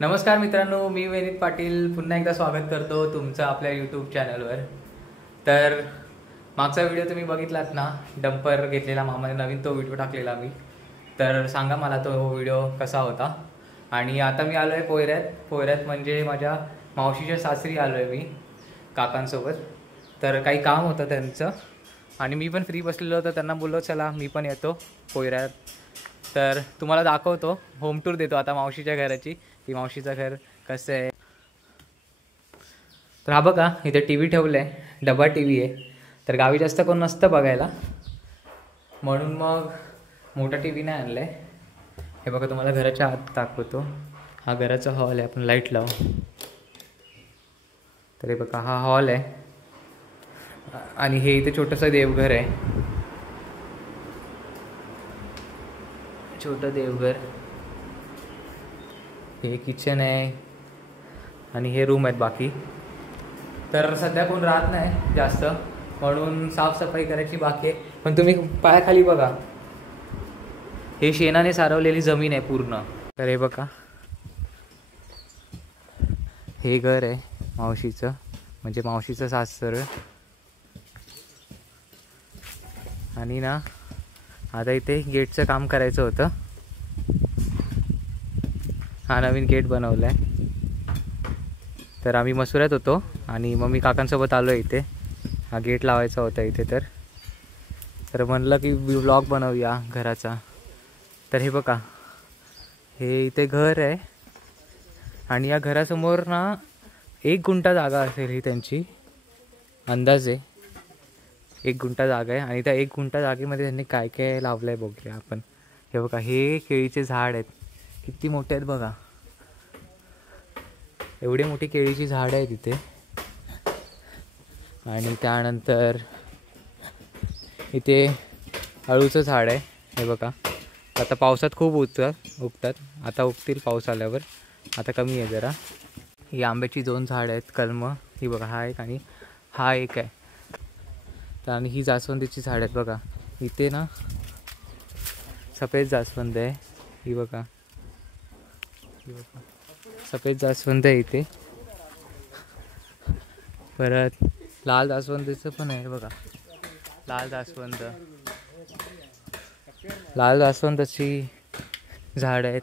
नमस्कार मित्रांनो, मी विनीत पाटील पुन्हा एकदा स्वागत करतो तुमचं आपल्या यूट्यूब चॅनलवर। तर मागचा व्हिडिओ तुम्ही बघितलात ना, डंपर घेतलेला मामाने नवीन, तो व्हिडिओ टाकलेला मी। तर सांगा मला तो व्हिडिओ कसा होता। आणि आता मी आलो आहे पोयऱ्यात म्हणजे माझ्या मावशीच्या सासरी आलो आहे मी काकांसोबत। तर काही काम होतं त्यांचं आणि मी पण फ्री बसलेलो होतो, त्यांना बोललो चला मी पण येतो पोयऱ्यात। तर तुम्हाला दाखवतो, होम टूर देतो आता मावशीच्या घराची, की मावशीचं घर कसं आहे। तर हा बघा, इथे टी व्ही ठेवलं आहे, डबा टी व्ही आहे। तर गावी जास्त कोण नसतं बघायला, म्हणून मग मोठा टी व्ही नाही आणला आहे। हे बघा तुम्हाला घराच्या आत दाखवतो, हा घराचा हॉल आहे। आपण लाईट लावू तर हे बघा, हा हॉल आहे आणि हे इथे छोटंसं देवघर आहे, छोटं देवघर। हे किचन आहे आणि हे रूम आहेत बाकी। तर सध्या कोण राहत नाही जास्त, म्हणून साफसफाई करायची बाकी आहे। पण तुम्ही पायाखाली बघा, हे शेणाने सारवलेली जमीन आहे पूर्ण। तर हे बघा, हे घर आहे मावशीचं, म्हणजे मावशीचं सासर। आणि ना आता इथे गेटचं काम करायचं होतं, हा नवीन गेट बनवला आहे। तर आम्ही मसुऱ्यात होतो आणि मम्मी काकांसोबत आलो आहे इथे, हा गेट लावायचा होता इथे। तर म्हणलं की व्लॉग बनवूया घराचा। तर हे बघा, हे इथे घर आहे आणि या घरासमोर ना 1 गुंठा जागा असेल ही त्यांची, अंदाजे 1 गुंठा जागा आहे। आणि त्या 1 गुंठा जागेमध्ये त्यांनी काय काय लावलं आहे बघूया आपण। हे बघा, हे केळीचे झाड आहेत, किती मोठे आहेत बघा, एवढी मोठी केळीची झाड आहे तिथे। आणि त्यानंतर इथे अळूचं झाड आहे, हे बघा। आता पावसात खूप उगतात, आता उगतील पाऊस आल्यावर, आता कमी आहे जरा। ही आंब्याची 2 झाड आहेत, कलम, ही बघा, हा एक आणि हा एक आहे। तर आणि ही जास्वंदीची झाड आहेत बघा, इथे ना सफेद जास्वंद आहे, ही बघा, सफेद जास्वंद आहे इथे। परत लाल जास्वंदीचं पण आहे बघा, लाल जास्वंदाची झाड आहेत।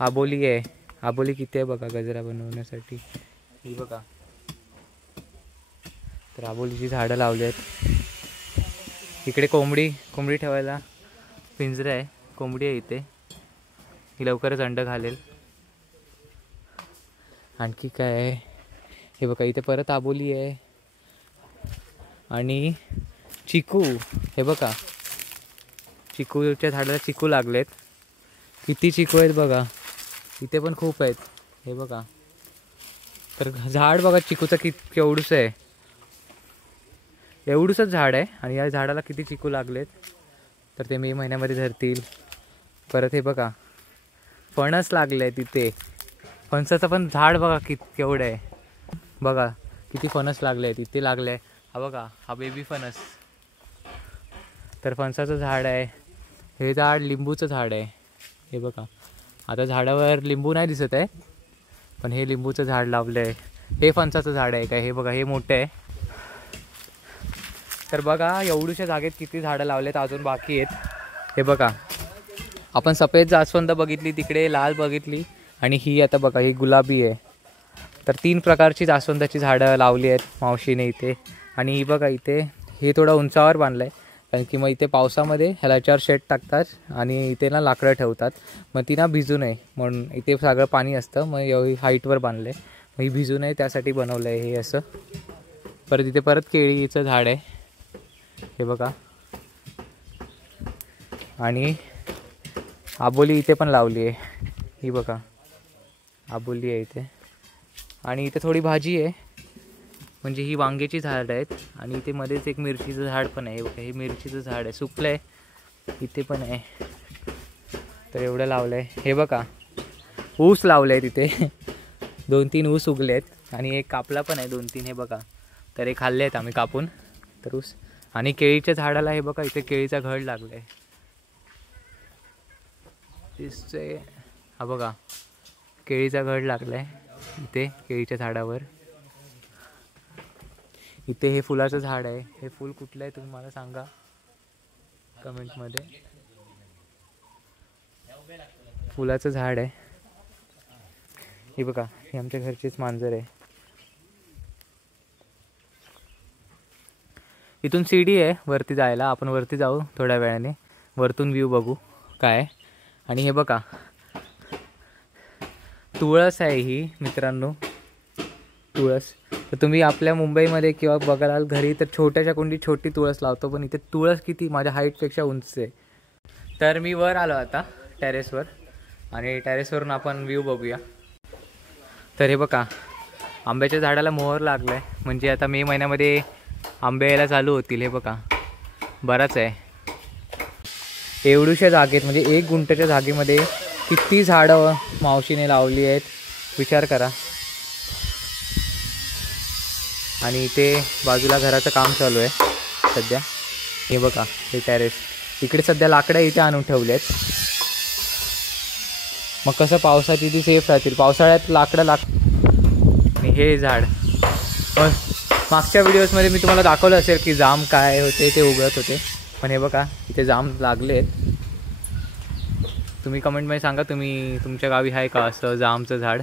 आबोली आहे, आबोली किती आहे बघा गजरा बनवण्यासाठी, ही बघा। तर आबोलीची झाडं लावली आहेत। इकडे कोंबडी ठेवायला पिंजरा आहे, कोंबडी आहे इथे, ही लवकरच अंड घालेल। आणखी काय आहे, हे बघा, इथे परत आबोली आहे आणि चिकू, हे बघा, चिकूच्या झाडाला चिकू लागलेत, किती चिकू आहेत बघा, इथे पण खूप आहेत, हे बघा। तर झाड बघा चिकूचं केवढूस आहे, एवढूसच झाड आहे आणि या झाडाला किती चिकू लागलेत। तर ते मे महिन्यामध्ये धरतील। परत हे बघा, फणस लागले आहे तिथे, फणसाचं पण झाड बघा केवढं आहे बघा, किती फणस लागले आहेत, इथे लागले आहे, हा बघा, हा बेबी फणस। तर फणसाचं झाड आहे, हे झाड लिंबूचं झाड आहे, हे बघा। आता झाडावर लिंबू नाही दिसत आहे, पण हे लिंबूचं झाड लावलं आहे। हे फणसाचं झाड आहे काय, हे बघा, हे मोठं आहे। तर बघा, एवढ्याशा जागेत किती झाडं लावलेत, अजून बाकी आहेत। हे बघा, आपण सफेद जास्वंद बघितली, तिकडे लाल बघितली, आणि ही आता बघा, ही गुलाबी आहे। तर 3 प्रकारची जास्वंदाची झाडं लावली आहेत मावशीने इथे। आणि ही बघा, इथे हे थोडं उंचावर बांधलं आहे, कारण की मग इथे पावसामध्ये ह्याला याच्यावर शेड टाकतात आणि इथे ना लाकडं ठेवतात, मग ती ना भिजू नये म्हणून। इथे सगळं पाणी असतं, मग एवढी हाईटवर बांधलं आहे, मग ही भिजू नये त्यासाठी बनवलं आहे हे असं। परत इथे परत केळीचं झाड आहे, हे बघा। आणि आबोली इथे पण लावली आहे, ही बघा, आबोली आहे इथे। आणि इथे थोडी भाजी आहे, म्हणजे ही वांग्याची झाड आहेत। आणि इथे मध्येच एक मिरचीचं झाड पण आहे, हे मिरचीचं झाड आहे, सुकलं आहे, इथे पण आहे। तर एवढं लावलं आहे, हे बघा, ऊस लावलं आहे तिथे 2-3 ऊस उगले आहेत आणि एक कापला पण आहे 2-3, हे बघा। तर हे खाल्ले आहेत आम्ही कापून, तर ऊस। आणि केळीच्या झाडाला हे बघा, इथे केळीचा घड लागला आहे, दिसतंय, हा बघा, केळीचा घड लागलाय इथे केळीच्या झाडावर. इथे हे फुलाचं झाड आहे. हे फुल कुठलं आहे तुम्ही मला सांगा कमेंटमध्ये. फुलाचं झाड आहे. हे बघा हे आमच्या घरचीच मांजर आहे. इथून सीडी आहे वरती जायला. आपण वरती जाऊ थोड्या वेळाने. वरतून व्ह्यू बघू काय. आणि हे बघा तुळस आहे ही मित्रांनो, तुळस. तर तुम्ही आपल्या मुंबईमध्ये किंवा बघाल घरी तर छोट्याशा कोणती छोटी तुळस लावतो, पण इथे तुळस किती माझ्या हाईटपेक्षा उंच आहे. तर मी वर आलो आता टेरेसवर आणि टेरेसवरून आपण व्ह्यू बघूया. तर हे बघा आंब्याच्या झाडाला मोहर लागला आहे, म्हणजे आता मे महिन्यामध्ये आंबे यायला चालू होतील. हे बघा बराच आहे. एवढ्याशा जागेत म्हणजे 1 गुंठ्याच्या जागेमध्ये किती झाडं मावशीने लावली आहेत विचार करा. आणि इथे बाजूला घराचं काम चालू आहे सध्या. हे बघा हे टेरेस. इकडे सध्या लाकडं इथे आणून ठेवले आहेत. मग कसं पावसात इथे सेफ राहतील. पावसाळ्यात लाकडं आणि हे झाड मागच्या व्हिडिओजमध्ये मी तुम्हाला दाखवलं असेल की जाम काय होते ते उगवत होते. पण हे बघा इथे जाम लागले आहेत. तुम्ही कमेंटमध्ये सांगा तुम्ही तुमच्या गावी आहे का असं जामचं झाड.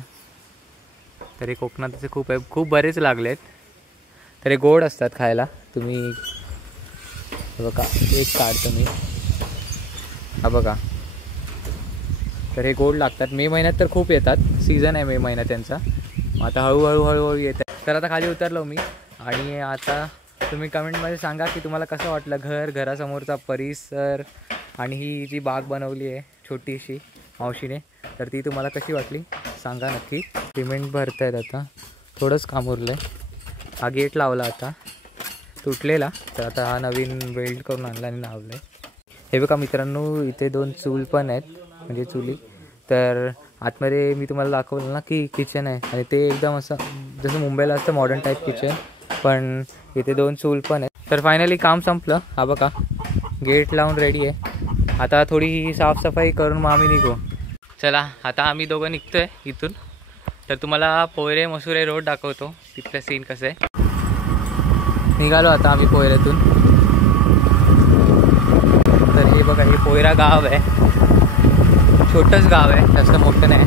तर हे कोकणातचे खूप बरेच लागले आहेत. तर हे गोड असतात खायला. तुम्ही हे बघा एक काढतो मी. हा बघा तर हे गोड लागतात. मे महिन्यात तर खूप येतात. सीझन आहे मे महिन्यात त्यांचा. आता हळूहळू येतात. तर आता खाली उतरलो मी. आणि आता तुम्ही कमेंटमध्ये सांगा की तुम्हाला कसं वाटलं घरासमोरचा परिसर आणि ही जी बाग बनवली आहे छोटीशी मावशीने, तर ती तुम्हाला कशी वाटली सांगा नक्की. सिमेंट भरतायत आता. थोडंच काम उरलं आहे. हा गेट लावला आता तुटलेला, तर आता हा नवीन वेल्ड करून आणला आणि लावलं आहे. हे बघा मित्रांनो इथे 2 चूल पण आहेत म्हणजे चुली. तर आतमध्ये मी तुम्हाला दाखवलं ना की किचन आहे आणि ते एकदम असं जसं मुंबईला असतं मॉडर्न टाईप किचन, पण इथे 2 चूल पण आहेत. तर फायनली काम संपलं. हा बघा गेट लावून रेडी आहे. आता थोडी साफसफाई करून मग आम्ही निघू. चला आता आम्ही दोघं निघतो आहे इथून. तर तुम्हाला पोयरे मसुरे रोड दाखवतो तिथलं सीन कसं आहे. निघालो आता आम्ही पोयऱ्यातून. तर हे बघा हे पोयरा गाव आहे. छोटंच गाव आहे, जास्त मोठं नाही.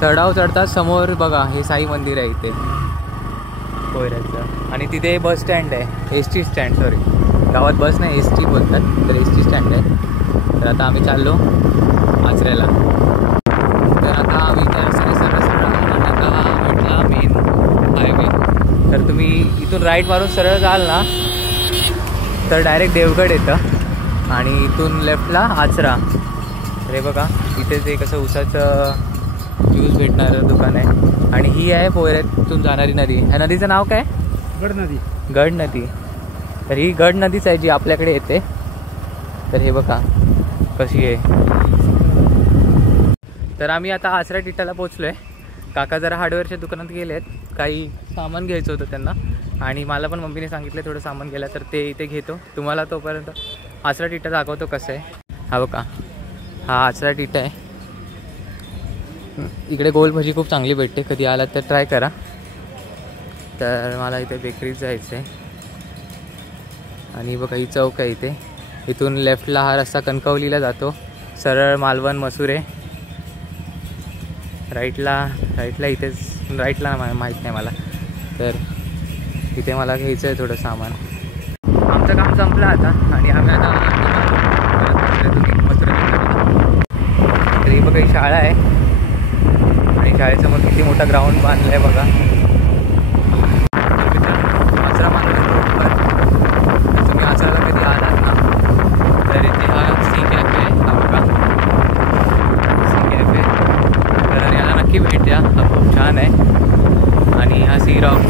चढाव चढतात समोर बघा हे साई मंदिर आहे इथे पोयऱ्याचं. आणि तिथे बस स्टँड आहे. ST स्टँड सॉरी गावात बस नाही ST बोलतात, तर ST स्टँड आहे. तर आता आम्ही चाललो आचऱ्याला. तर आता आम्ही त्या सरळ म्हटला मेन हायवे. तर तुम्ही इथून राईट मारून सरळ जाल ना तर डायरेक्ट देवगड येतं आणि इथून लेफ्टला आचरा. तर हे बघा इथे ते कसं उसाचं ज्यूस भेटणारं दुकान आहे. आणि ही आहे पोयऱ्यातून जाणारी नदी. ह्या नदीचं नाव काय? गड नदी. तर ही गड नदीच आहे जी आपल्याकडे येते. तर हे बघा कशी आहे. तर आम्ही आता आचरा टिटाला पोचलो आहे. काका जरा हार्डवेअरच्या दुकानात गेले आहेत. काही सामान घ्यायचं होतं त्यांना आणि मला पण मम्मीने सांगितलं थोडं सामान घ्यायला, तर ते इथे घेतो. तुम्हाला तोपर्यंत आचरा टिटा दाखवतो कसं आहे. हा बघा हा आचरा टिटा आहे. इकडे गोल भजी खूप चांगली भेटते. कधी आलात तर ट्राय करा. तर मला इथे बेकरीत जायचं आहे. आणि बघा ही चौक आहे इथे. इथून लेफ्टला हा रस्ता कणकवलीला जातो. सरळ मालवण मसुरे. राईटला इथेच राईटला माहीत नाही मला. तर इथे मला घ्यायचं आहे थोडं सामान. आमचं काम संपलं आता आणि आम्ही आता तर ही बघा ही शाळा आहे आणि शाळेसमोर किती मोठा ग्राउंड बांधला आहे बघा. आचरा बांधला. तुम्ही आचराला कधी आलात ना तर इथे हा सी कॅफे आहे. हा बघा सी कॅफे. तर याला नक्की भेट द्या. हा खूप छान आहे. आणि हा सी रॉक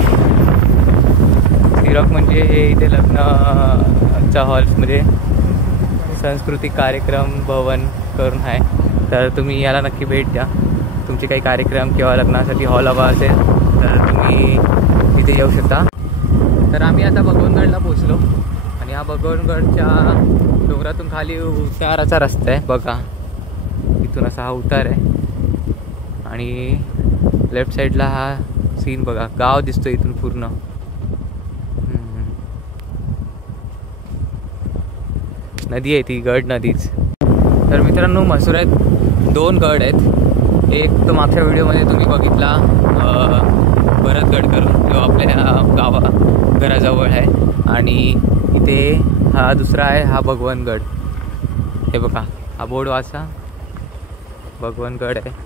म्हणजे हे इथे लग्नाचा हॉल म्हणजे सांस्कृतिक कार्यक्रम भवन करून आहे. तर तुम्ही याला नक्की भेट द्या. तुमचे काही कार्यक्रम किंवा लग्नासाठी हॉल हवा असेल तर तुम्ही इथे येऊ शकता. तर आम्ही आता भगवानगडला पोचलो आणि हा भगवानगडच्या डोंगरातून खाली उताराचा रस्ता आहे बघा. इथून असा हा उतार आहे आणि लेफ्ट साईडला हा सीन बघा, गाव दिसतो इथून पूर्ण. नदी आहे ती, गड नदीच. तर मित्रांनो, मसुऱ्यात 2 गड आहेत. एक तो मागच्या व्हिडिओमध्ये तुम्ही बघितला भरतगड करून, जो आपल्या घराजवळ आहे. आणि इथे हा दुसरा आहे, हा भगवानगड. हे बघा, हा बोर्ड वाचा, भगवानगड आहे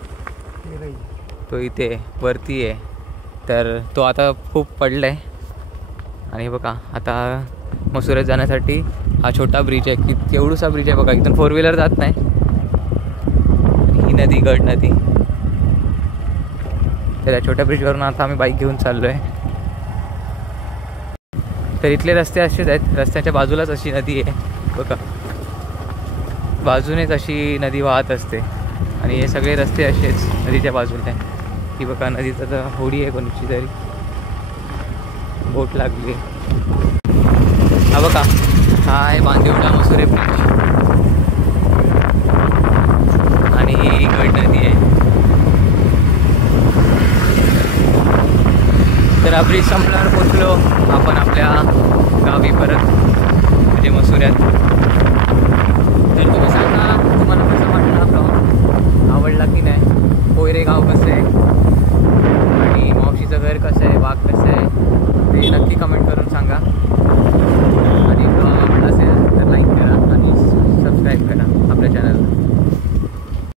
तो इथे वरती आहे. तर तो आता खूप पडला आहे. आणि बघा, आता मसुऱ्यात जाण्यासाठी हा छोटा ब्रिज आहे, की एवढूसा ब्रिज आहे बघा, इथून 4 व्हीलर जात नाही. ही नदी, गड नदी. त्या छोट्या ब्रिजवरून आता आम्ही बाईक घेऊन चाललो आहे. तर इथले रस्ते असेच आहेत, रस्त्याच्या बाजूलाच अशी नदी आहे बघा, बाजूनेच अशी नदी वाहत असते. आणि हे सगळे रस्ते असेच नदीच्या बाजूला आहे. ही बघा, नदीचा तर होडी आहे कोणची तरी, बोट लागली आहे. हा बघा, हा आहे बांदिवडा मसुरे ब्रिज. आणि ही गड नदी आहे. तर हा ब्रिज संपल्यावर पोचलो आपण आपल्या गावी परत, म्हणजे मसुऱ्यात.